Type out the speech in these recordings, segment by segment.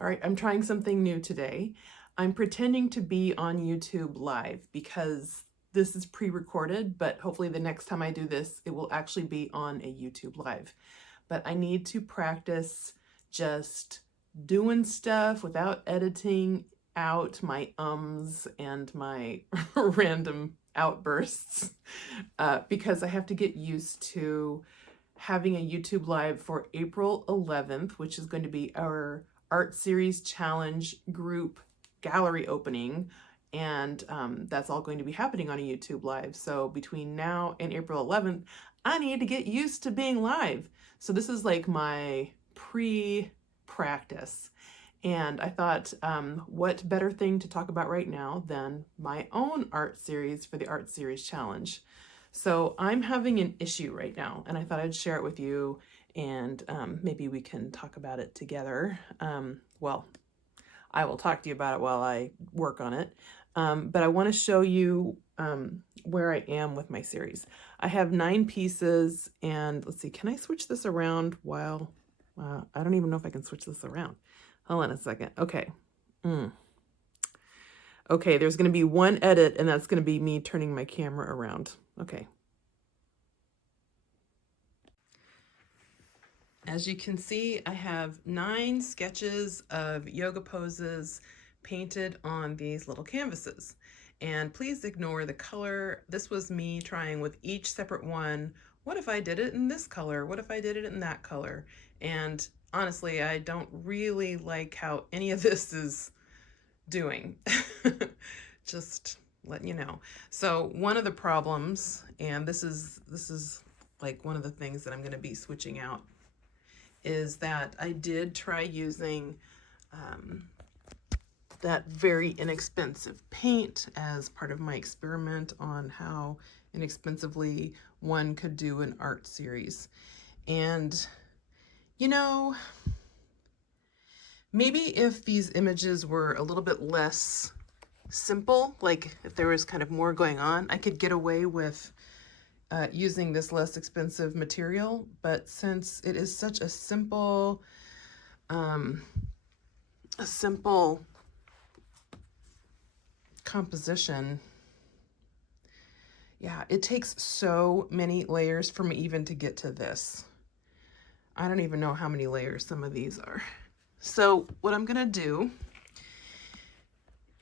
All right, I'm trying something new today. I'm pretending to be on YouTube Live because this is pre-recorded, but hopefully the next time I do this, it will actually be on a YouTube Live. But I need to practice just doing stuff without editing out my ums and my random outbursts because I have to get used to having a YouTube Live for April 11th, which is going to be our Art Series Challenge group gallery opening. And that's all going to be happening on a YouTube Live. So between now and April 11th, I need to get used to being live. So this is like my pre-practice. And I thought, what better thing to talk about right now than my own art series for the Art Series Challenge. So I'm having an issue right now, and I thought I'd share it with you, and maybe we can talk about it together. Well, I will talk to you about it while I work on it. But I want to show you where I am with my series. I have 9 pieces, and let's see, can I switch this around while, I don't even know if I can switch this around. Hold on a second. Okay. Okay, there's going to be one edit, and that's going to be me turning my camera around. Okay. As you can see, I have 9 sketches of yoga poses painted on these little canvases. And please ignore the color. This was me trying with each separate one. What if I did it in this color? What if I did it in that color? And honestly, I don't really like how any of this is doing. Just letting you know. So one of the problems, and this is like one of the things that I'm going to be switching out, is that I did try using that very inexpensive paint as part of my experiment on how inexpensively one could do an art series. And, you know, maybe if these images were a little bit less simple, like if there was kind of more going on, I could get away with using this less expensive material. But since it is such a simple composition, yeah, it takes so many layers for me even to get to this. I don't even know how many layers some of these are. So what I'm gonna do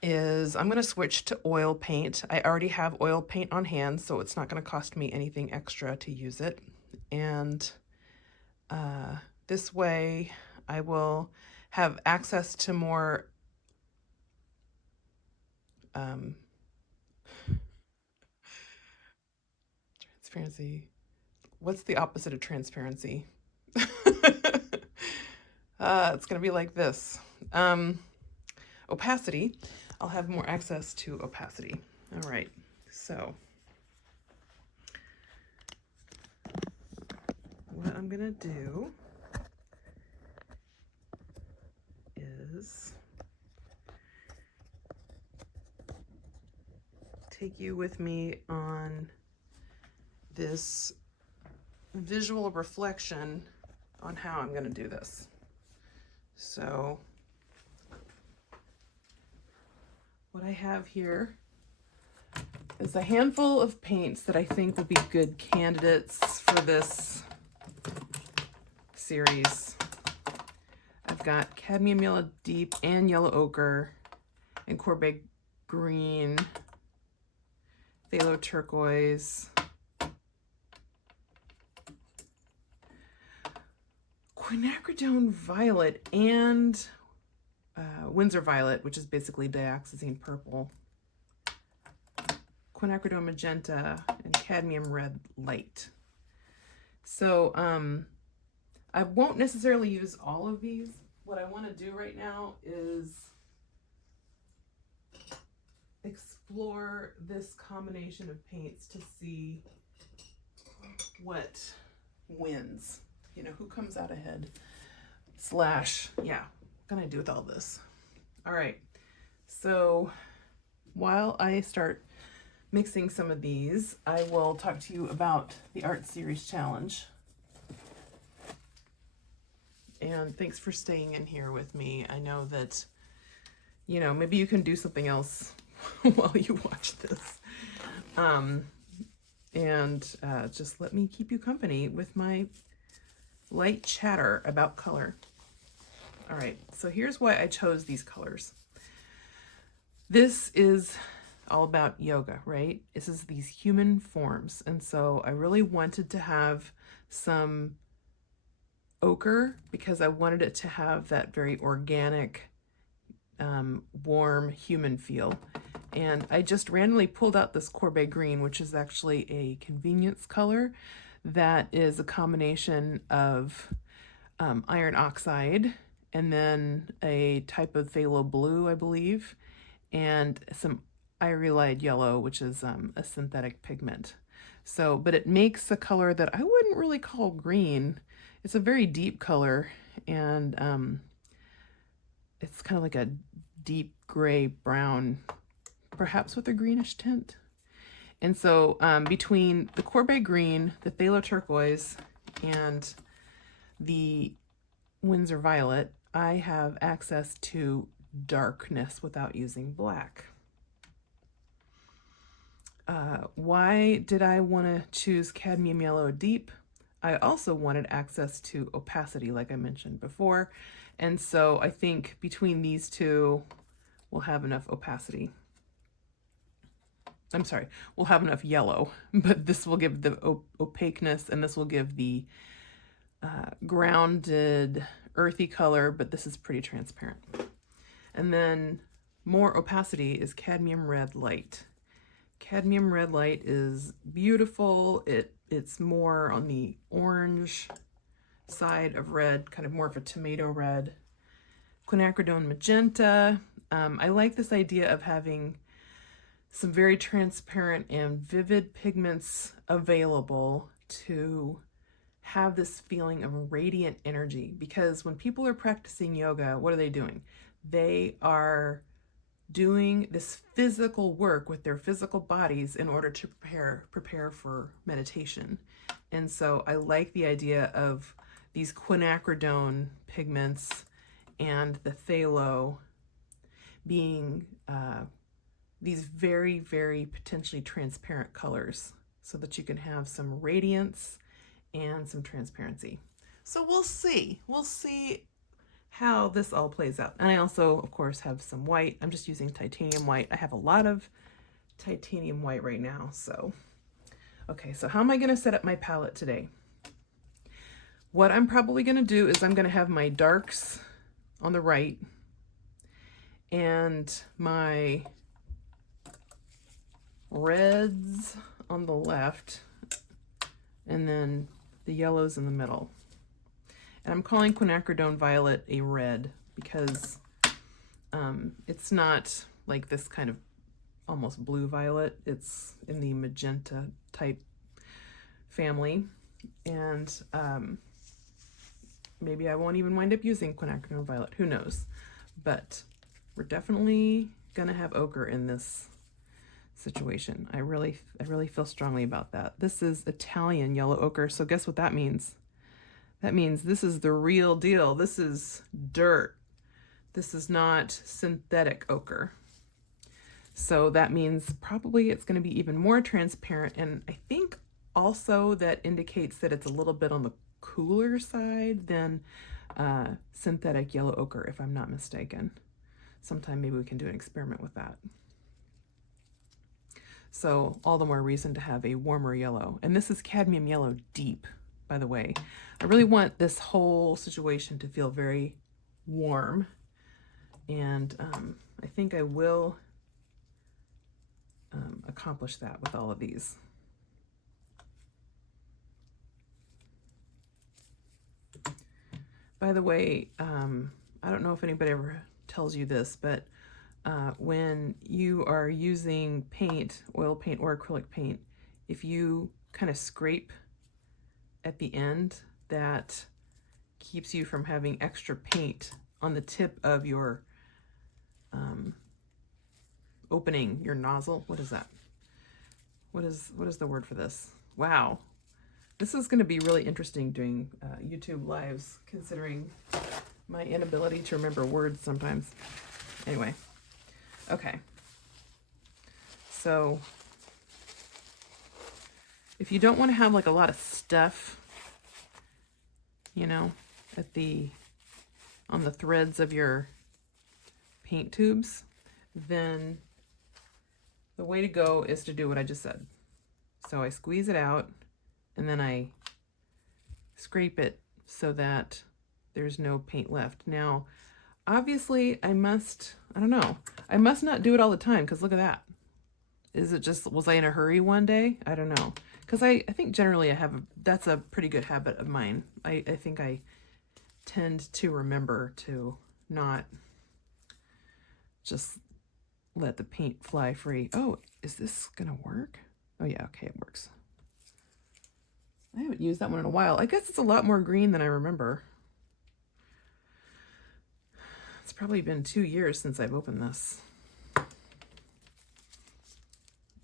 is I'm gonna switch to oil paint. I already have oil paint on hand, so it's not gonna cost me anything extra to use it. And this way I will have access to more transparency. What's the opposite of transparency? It's gonna be like this. Opacity. I'll have more access to opacity. All right, so what I'm gonna do is take you with me on this visual reflection on how I'm gonna do this. So what I have here is a handful of paints that I think would be good candidates for this series. I've got cadmium yellow deep and yellow ochre and Courbet green, phthalo turquoise, quinacridone violet, and Windsor violet, which is basically dioxazine purple, quinacridone magenta, and cadmium red light. So I won't necessarily use all of these. What I want to do right now is explore this combination of paints to see what wins. You know, who comes out ahead. Yeah, what can I do with all this? All right, so while I start mixing some of these, I will talk to you about the Art Series Challenge. and thanks for staying in here with me. I know that, you know, maybe you can do something else while you watch this. Just let me keep you company with my light chatter about color. All right, so here's why I chose these colors. This is all about yoga, right? This is these human forms. And so I really wanted to have some ochre because I wanted it to have that very organic, warm human feel. And I just randomly pulled out this Courbet green, which is actually a convenience color that is a combination of iron oxide and then a type of phthalo blue, I believe, and some iridolite yellow, which is a synthetic pigment. So, but it makes a color that I wouldn't really call green. It's a very deep color, and it's kind of like a deep gray brown, perhaps with a greenish tint. And so between the Courbet green, the phthalo turquoise, and the Windsor violet, I have access to darkness without using black. Why did I want to choose cadmium yellow deep? I also wanted access to opacity, like I mentioned before. And so I think between these two, we'll have enough opacity. I'm sorry, we'll have enough yellow, but this will give the opaqueness, and this will give the grounded, earthy color, but this is pretty transparent. And then more opacity is cadmium red light. Cadmium red light is beautiful. It's more on the orange side of red, kind of more of a tomato red. Quinacridone magenta. I like this idea of having some very transparent and vivid pigments available to have this feeling of radiant energy, because when people are practicing yoga, what are they doing? They are doing this physical work with their physical bodies in order to prepare for meditation. And so I like the idea of these quinacridone pigments and the phthalo being these very, very potentially transparent colors so that you can have some radiance and some transparency. So we'll see. We'll see how this all plays out. And I also, of course, have some white. I'm just using titanium white. I have a lot of titanium white right now. So, okay, so how am I going to set up my palette today? What I'm probably going to do is I'm going to have my darks on the right and my reds on the left, and then the yellows in the middle. And I'm calling quinacridone violet a red because it's not like this kind of almost blue violet. It's in the magenta type family. And maybe I won't even wind up using quinacridone violet. Who knows? But we're definitely going to have ochre in this situation. I really feel strongly about that. This is Italian yellow ochre. So guess what that means? That means this is the real deal. This is dirt. This is not synthetic ochre. So that means probably it's going to be even more transparent. And I think also that indicates that it's a little bit on the cooler side than synthetic yellow ochre, if I'm not mistaken. Sometime maybe we can do an experiment with that. So all the more reason to have a warmer yellow. And this is cadmium yellow deep, by the way. I really want this whole situation to feel very warm. And I think I will accomplish that with all of these. By the way, I don't know if anybody ever tells you this, but when you are using paint, oil paint or acrylic paint, if you kind of scrape at the end, that keeps you from having extra paint on the tip of your opening, your nozzle. What is that? What is the word for this? Wow. This is going to be really interesting doing YouTube lives, considering my inability to remember words sometimes. Anyway, okay. So if you don't want to have like a lot of stuff, you know, on the threads of your paint tubes, then the way to go is to do what I just said. So I squeeze it out and then I scrape it so that there's no paint left. Now, obviously I must not do it all the time, because look at that. Was I in a hurry one day? I don't know. Because I think generally that's a pretty good habit of mine. I think I tend to remember to not just let the paint fly free. Oh, is this gonna work? Oh yeah, okay, it works. I haven't used that one in a while. I guess it's a lot more green than I remember. It's probably been 2 years since I've opened this.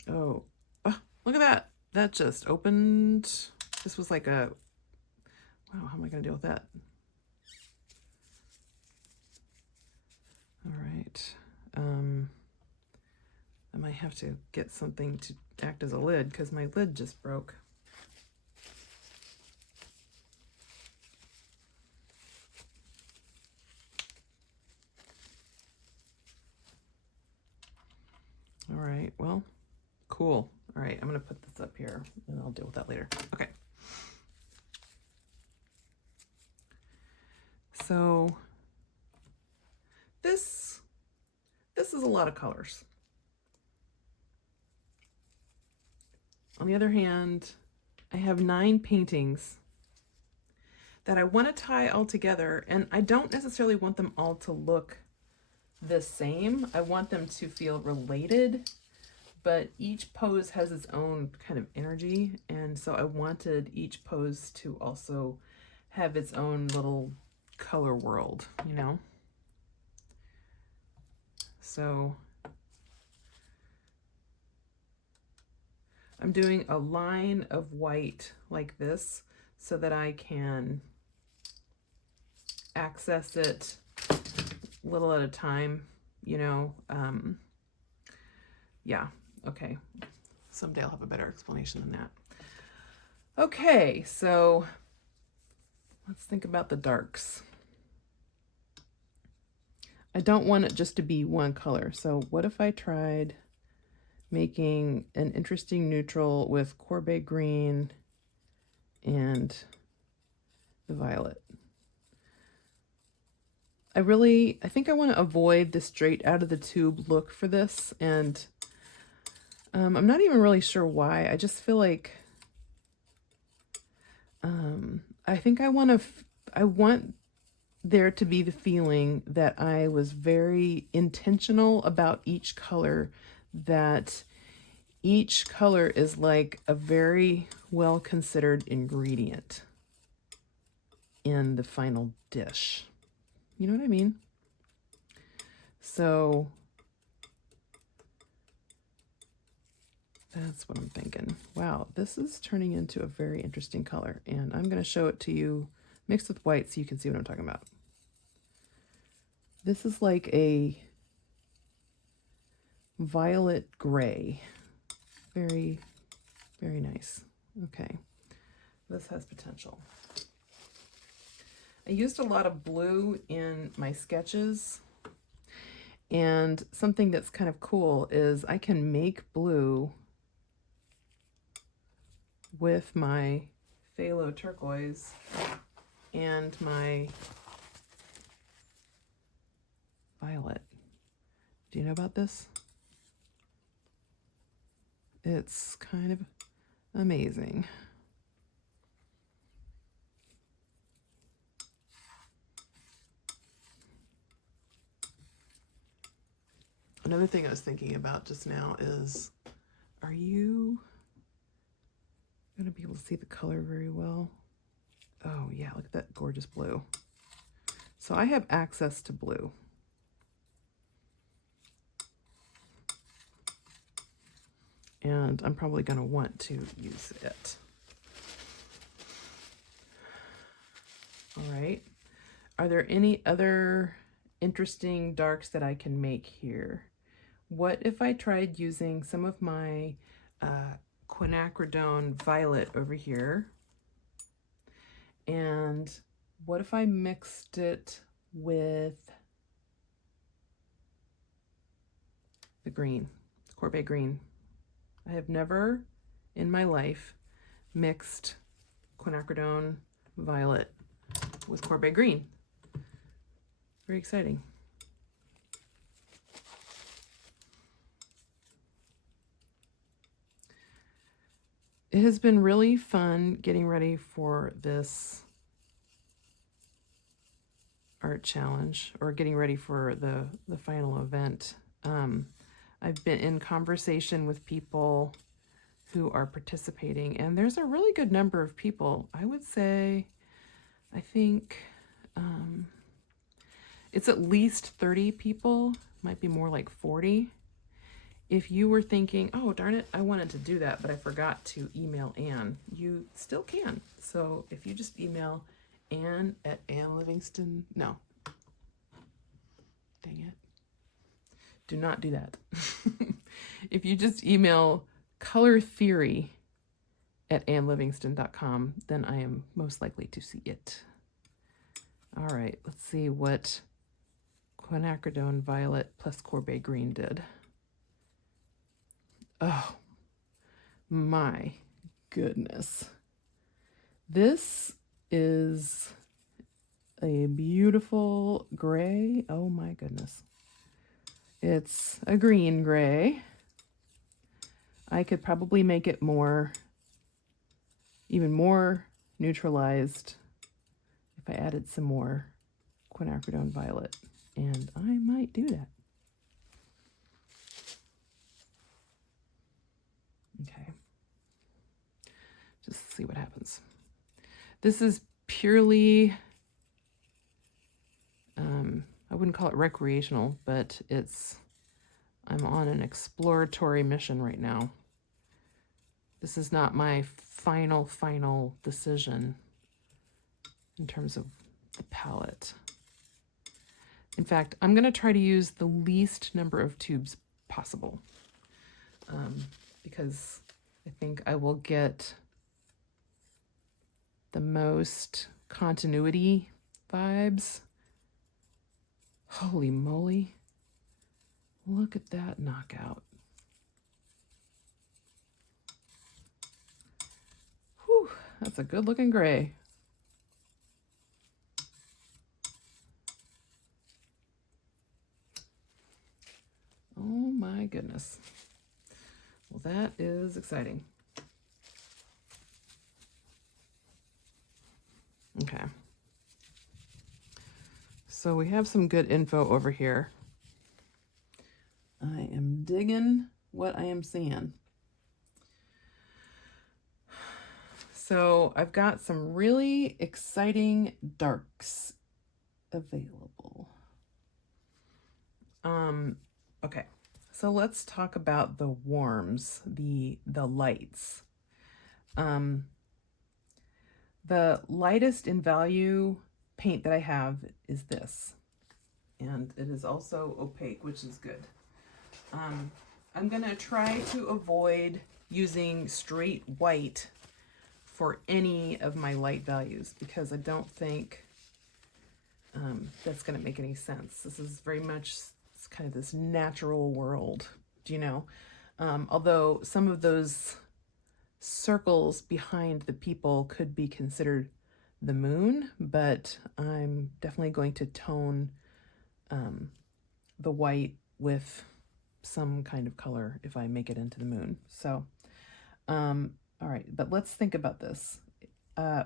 Oh, look at that. That just opened. This was like wow, how am I going to deal with that? All right. I might have to get something to act as a lid, because my lid just broke. All right, well, cool. All right, I'm going to put this up here and I'll deal with that later. Okay. So this is a lot of colors. On the other hand, I have 9 paintings that I want to tie all together, and I don't necessarily want them all to look the same. I want them to feel related, but each pose has its own kind of energy, and so I wanted each pose to also have its own little color world, you know? So I'm doing a line of white like this so that I can access it a little at a time, you know. Yeah, okay. Someday I'll have a better explanation than that. Okay, so let's think about the darks. I don't want it just to be one color. So what if I tried making an interesting neutral with Courbet green and the violet? I think I want to avoid the straight out of the tube look for this, and I'm not even really sure why. I just feel like I think I want there to be the feeling that I was very intentional about each color, that each color is like a very well considered ingredient in the final dish. You know what I mean? So that's what I'm thinking. Wow, this is turning into a very interesting color, and I'm going to show it to you mixed with white so you can see what I'm talking about. This is like a violet gray. Very, very nice. Okay, this has potential. I used a lot of blue in my sketches, and something that's kind of cool is I can make blue with my phthalo turquoise and my violet. Do you know about this? It's kind of amazing. Another thing I was thinking about just now is, are you going to be able to see the color very well? Oh yeah, look at that gorgeous blue. So I have access to blue. And I'm probably going to want to use it. All right. Are there any other interesting darks that I can make here? What if I tried using some of my quinacridone violet over here? And what if I mixed it with the green, Courbet green? I have never in my life mixed quinacridone violet with Courbet green. Very exciting. It has been really fun getting ready for this art challenge, or getting ready for the final event. I've been in conversation with people who are participating, and there's a really good number of people. I would say, I think it's at least 30 people, might be more like 40. If you were thinking, oh, darn it, I wanted to do that, but I forgot to email Anne, you still can. So if you just email Anne at Anne Livingston, no. Dang it. Do not do that. If you just email colortheory at annelivingston.com, then I am most likely to see it. All right, let's see what quinacridone violet plus Courbet green did. Oh my goodness. This is a beautiful gray. Oh my goodness. It's a green gray. I could probably make it more, even more neutralized if I added some more quinacridone violet, and I might do that. Okay, just see what happens. This is purely, I wouldn't call it recreational, but I'm on an exploratory mission right now. This is not my final decision in terms of the palette. In fact, I'm going to try to use the least number of tubes possible, because I think I will get the most continuity vibes. Holy moly. Look at that knockout. Whew, that's a good looking gray. Oh my goodness. Well, that is exciting. Okay. So we have some good info over here. I am digging what I am seeing. So I've got some really exciting darks available. Okay, so let's talk about the warms, the lights. The lightest in value paint that I have is this, and it is also opaque, which is good. I'm gonna try to avoid using straight white for any of my light values, because I don't think that's gonna make any sense. This is very much, it's kind of this natural world, you know? Although some of those circles behind the people could be considered the moon, but I'm definitely going to tone the white with some kind of color if I make it into the moon. So, all right, but let's think about this.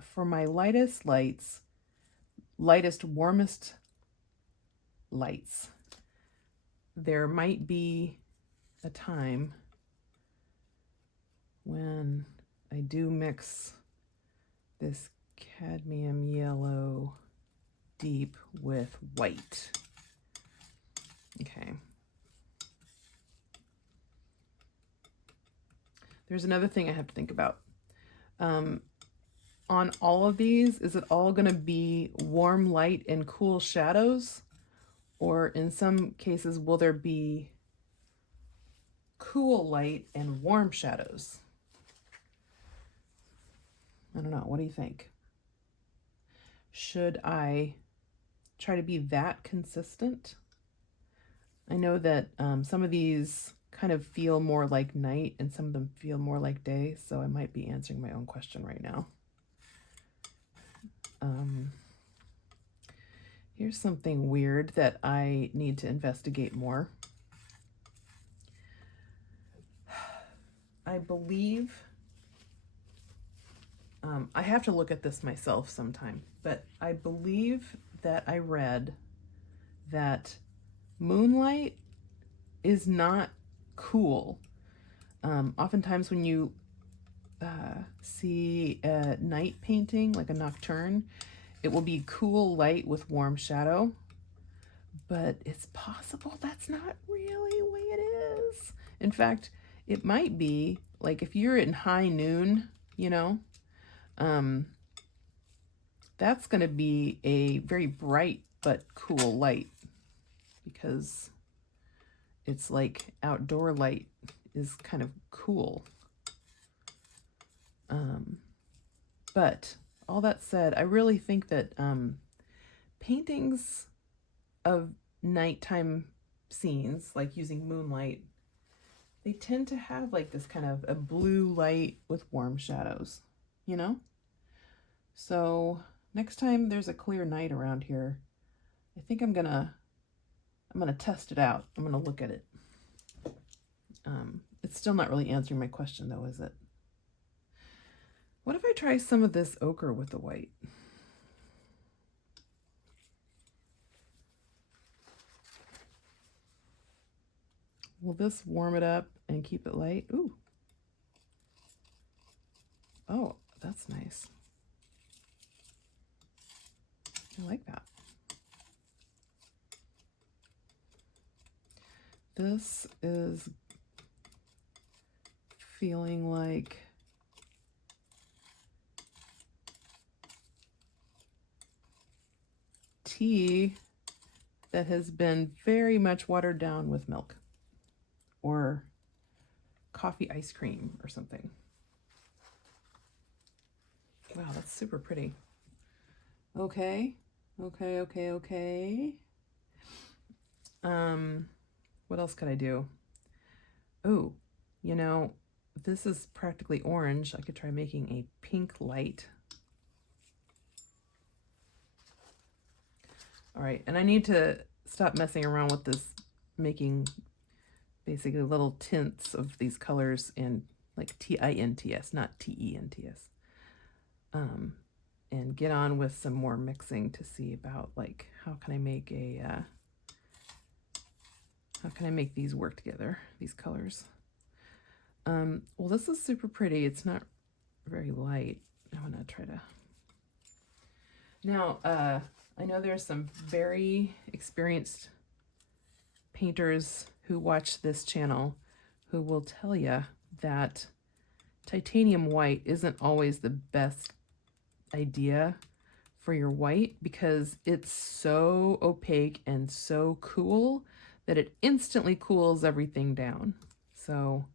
For my lightest lights, warmest lights, there might be a time when I do mix this cadmium yellow deep with white. Okay. There's another thing I have to think about. On on all of these? Is it all going to be warm light and cool shadows? Or in some cases, will there be cool light and warm shadows? I don't know. What do you think? Should I try to be that consistent? I know that some of these kind of feel more like night and some of them feel more like day, so I might be answering my own question right now. Here's something weird that I need to investigate more. I believe, I have to look at this myself sometime, but I believe that I read that moonlight is not cool. Oftentimes when you see a night painting, like a nocturne, it will be cool light with warm shadow, but it's possible that's not really the way it is. In fact, it might be like if you're in high noon, you know, that's going to be a very bright but cool light because it's like outdoor light is kind of cool. But all that said, I really think that paintings of nighttime scenes, like using moonlight, they tend to have like this kind of a blue light with warm shadows, you know? So next time there's a clear night around here, I think I'm gonna test it out. I'm gonna look at it. It's still not really answering my question though, is it? What if I try some of this ochre with the white? Will this warm it up and keep it light? Ooh. Oh, that's nice. I like that. This is feeling like tea that has been very much watered down with milk or coffee ice cream or something. Wow, that's super pretty. Okay. What else could I do? Oh, you know, this is practically orange. I could try making a pink light. All right, and I need to stop messing around with this, making basically little tints of these colors in like T-I-N-T-S, not T-E-N-T-S. And get on with some more mixing to see about like how can I make these work together, these colors. Well, this is super pretty. It's not very light. I'm gonna try to. Now, I know there's some very experienced painters who watch this channel who will tell you that titanium white isn't always the best idea for your white because it's so opaque and so cool that it instantly cools everything down. So,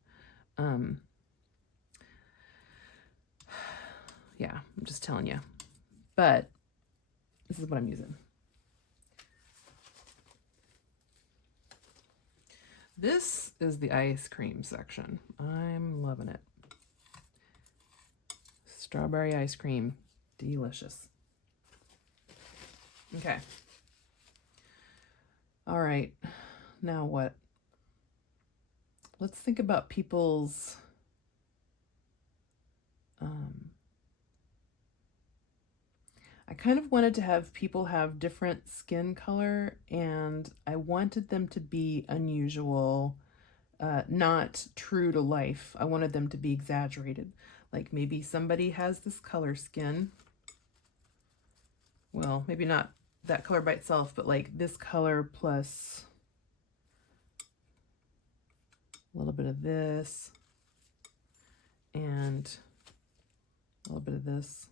yeah, I'm just telling you. But this is what I'm using. This is the ice cream section. I'm loving it. Strawberry ice cream. Delicious. Okay. All right. Now what? Let's think about people's I kind of wanted to have people have different skin color, and I wanted them to be unusual, not true to life. I wanted them to be exaggerated. Like maybe somebody has this color skin. Well, maybe not that color by itself, but like this color plus a little bit of this and a little bit of this.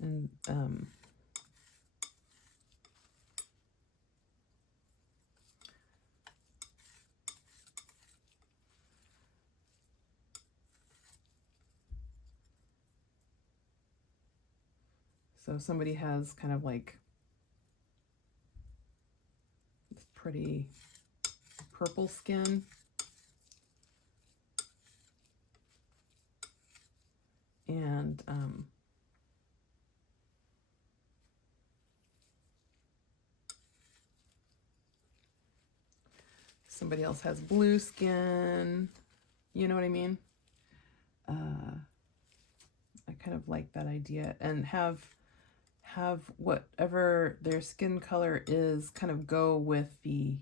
And so somebody has kind of like this pretty purple skin. And somebody else has blue skin. You know what I mean? I kind of like that idea, and have whatever their skin color is kind of go with the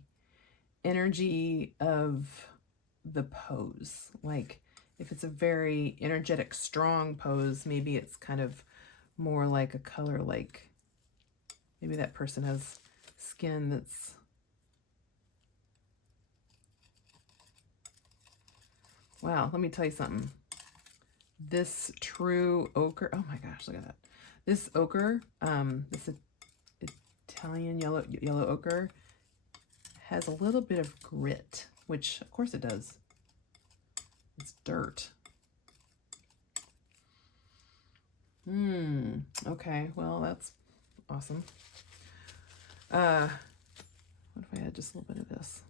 energy of the pose. Like if it's a very energetic, strong pose, maybe it's kind of more like a color, like maybe that person has skin that's, wow, let me tell you something. This true ochre, oh my gosh, look at that. This ochre, this Italian yellow ochre has a little bit of grit, which of course it does. It's dirt. Okay, well, that's awesome. What if I had just a little bit of this?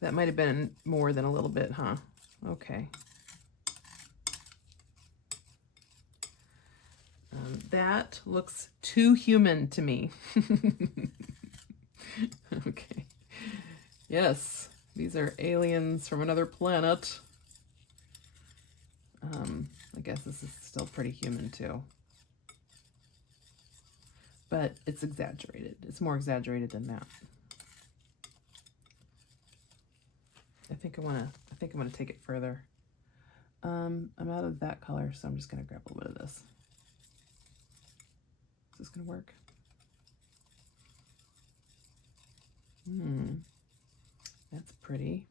That might have been more than a little bit, huh? Okay. That looks too human to me. Okay. Yes, these are aliens from another planet. I guess this is still pretty human too. But it's exaggerated. It's more exaggerated than that. I think I want to take it further. I'm out of that color, so I'm just going to grab a little bit of this. Is this going to work? That's pretty.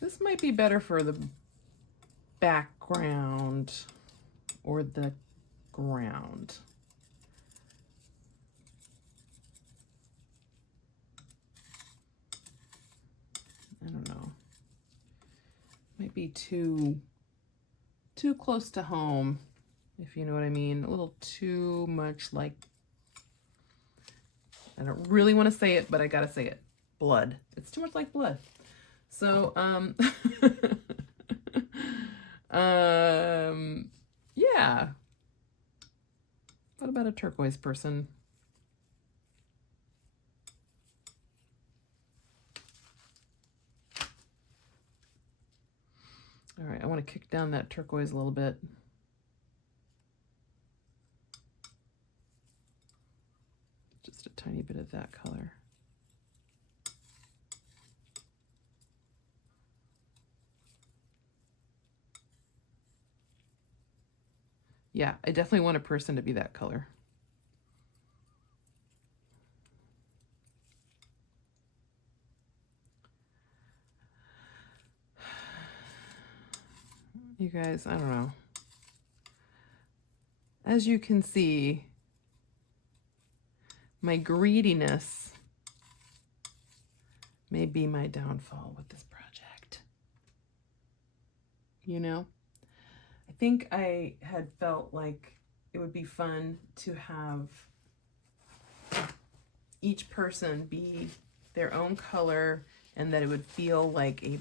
This might be better for the background or the ground. I don't know. Might be too close to home, if you know what I mean. A little too much like, I don't really want to say it, but I gotta say it. Blood. It's too much like blood. So, yeah. What about a turquoise person? All right, I want to kick down that turquoise a little bit. Just a tiny bit of that color. Yeah, I definitely want a person to be that color. You guys, I don't know. As you can see, my greediness may be my downfall with this project. You know? I think I had felt like it would be fun to have each person be their own color, and that it would feel like a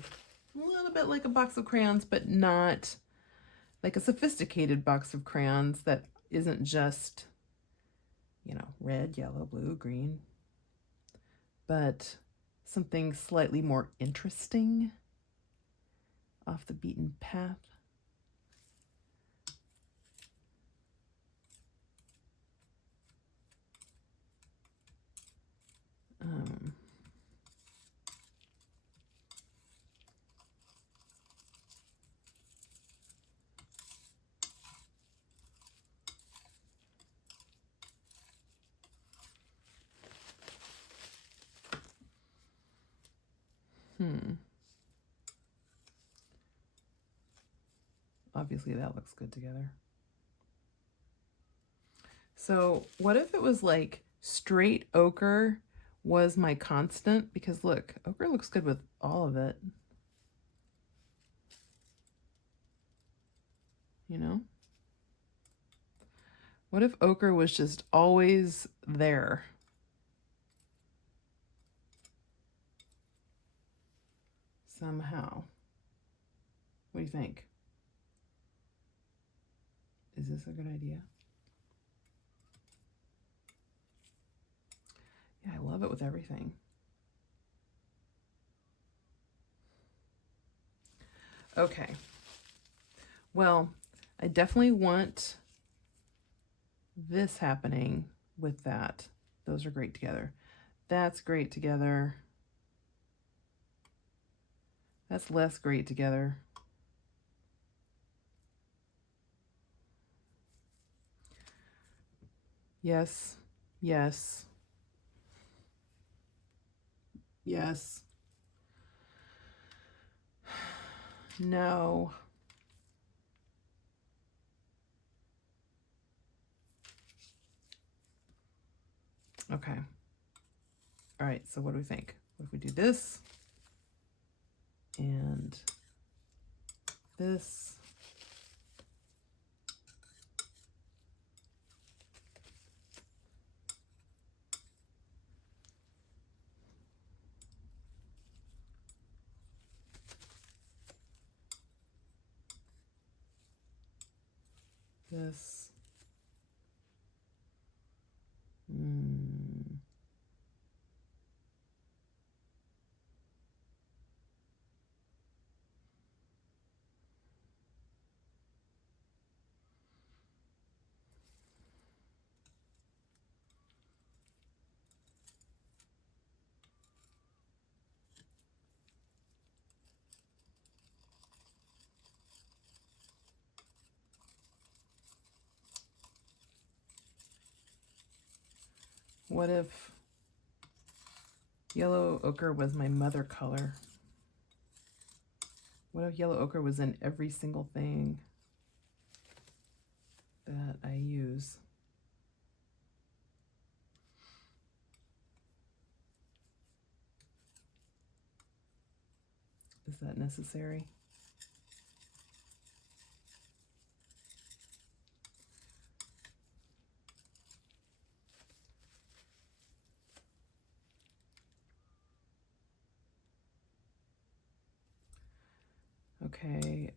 little bit like a box of crayons, but not like a sophisticated box of crayons that isn't just, you know, red, yellow, blue, green, but something slightly more interesting, off the beaten path. Obviously that looks good together. So what if it was like straight ochre was my constant? Because look, ochre looks good with all of it. You know? What if ochre was just always there? Somehow. What do you think? Is this a good idea? Yeah, I love it with everything. Okay. Well, I definitely want this happening with that. Those are great together. That's great together. That's less great together. Yes. Yes. Yes. No. Okay. All right, so what do we think? What if we do this and this? This. What if yellow ochre was my mother color? What if yellow ochre was in every single thing that I use? Is that necessary? Okay.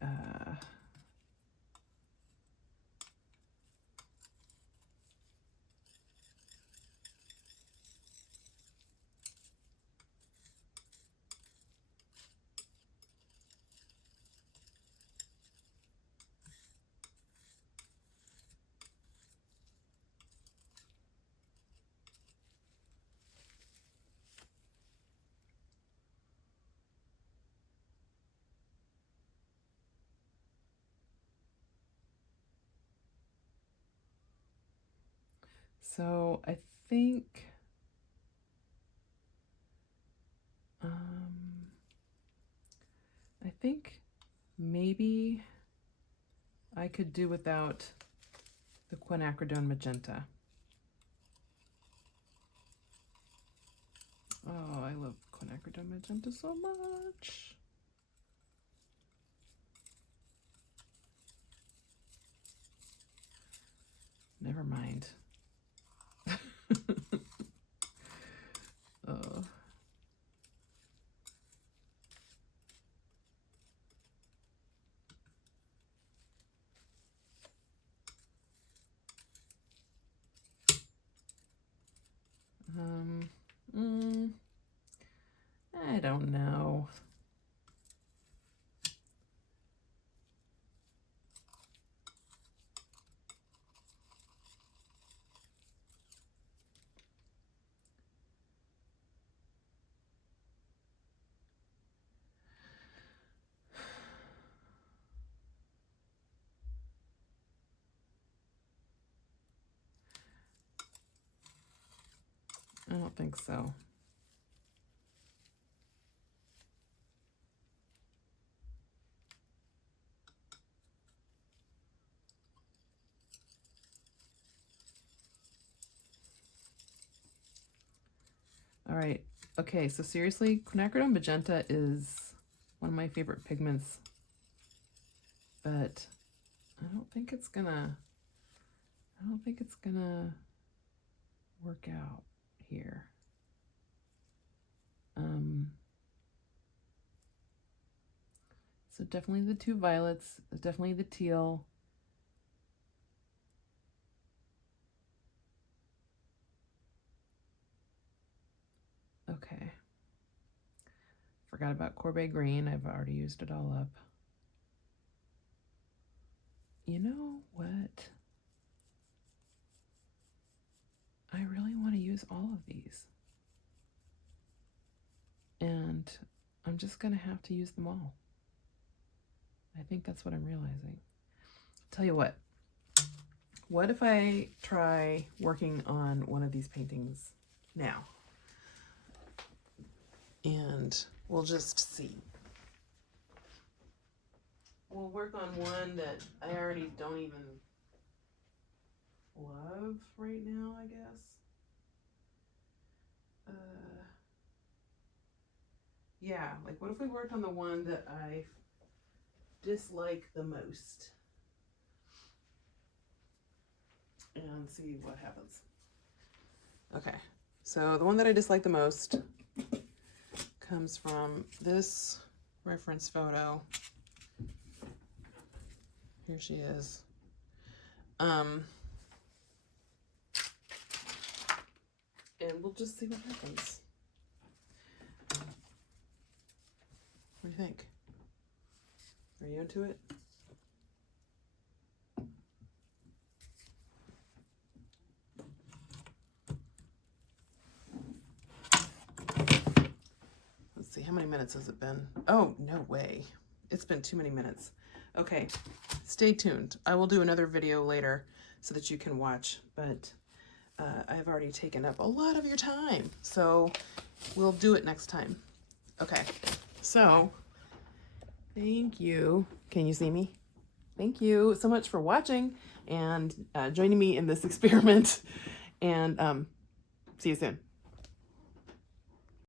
So I think maybe I could do without the quinacridone magenta. Oh, I love quinacridone magenta so much. Never mind. Oh. I don't know. I don't think so. All right. Okay, so seriously, quinacridone magenta is one of my favorite pigments, but I don't think it's gonna work out here. So definitely the two violets, definitely the teal. Okay. Forgot about Courbet green. I've already used it all up. You know what? I really want to use all of these. And I'm just going to have to use them all. I think that's what I'm realizing. Tell you what if I try working on one of these paintings now? And we'll just see. We'll work on one that I already don't even love right now, I guess. Yeah, like what if we worked on the one that I dislike the most? And see what happens. Okay, so the one that I dislike the most comes from this reference photo. Here she is. And we'll just see what happens. What do you think? Are you into it? Let's see, how many minutes has it been? Oh, no way. It's been too many minutes. Okay, stay tuned. I will do another video later so that you can watch, but I've already taken up a lot of your time, so we'll do it next time. Okay, so thank you. Can you see me? Thank you so much for watching and joining me in this experiment, and see you soon.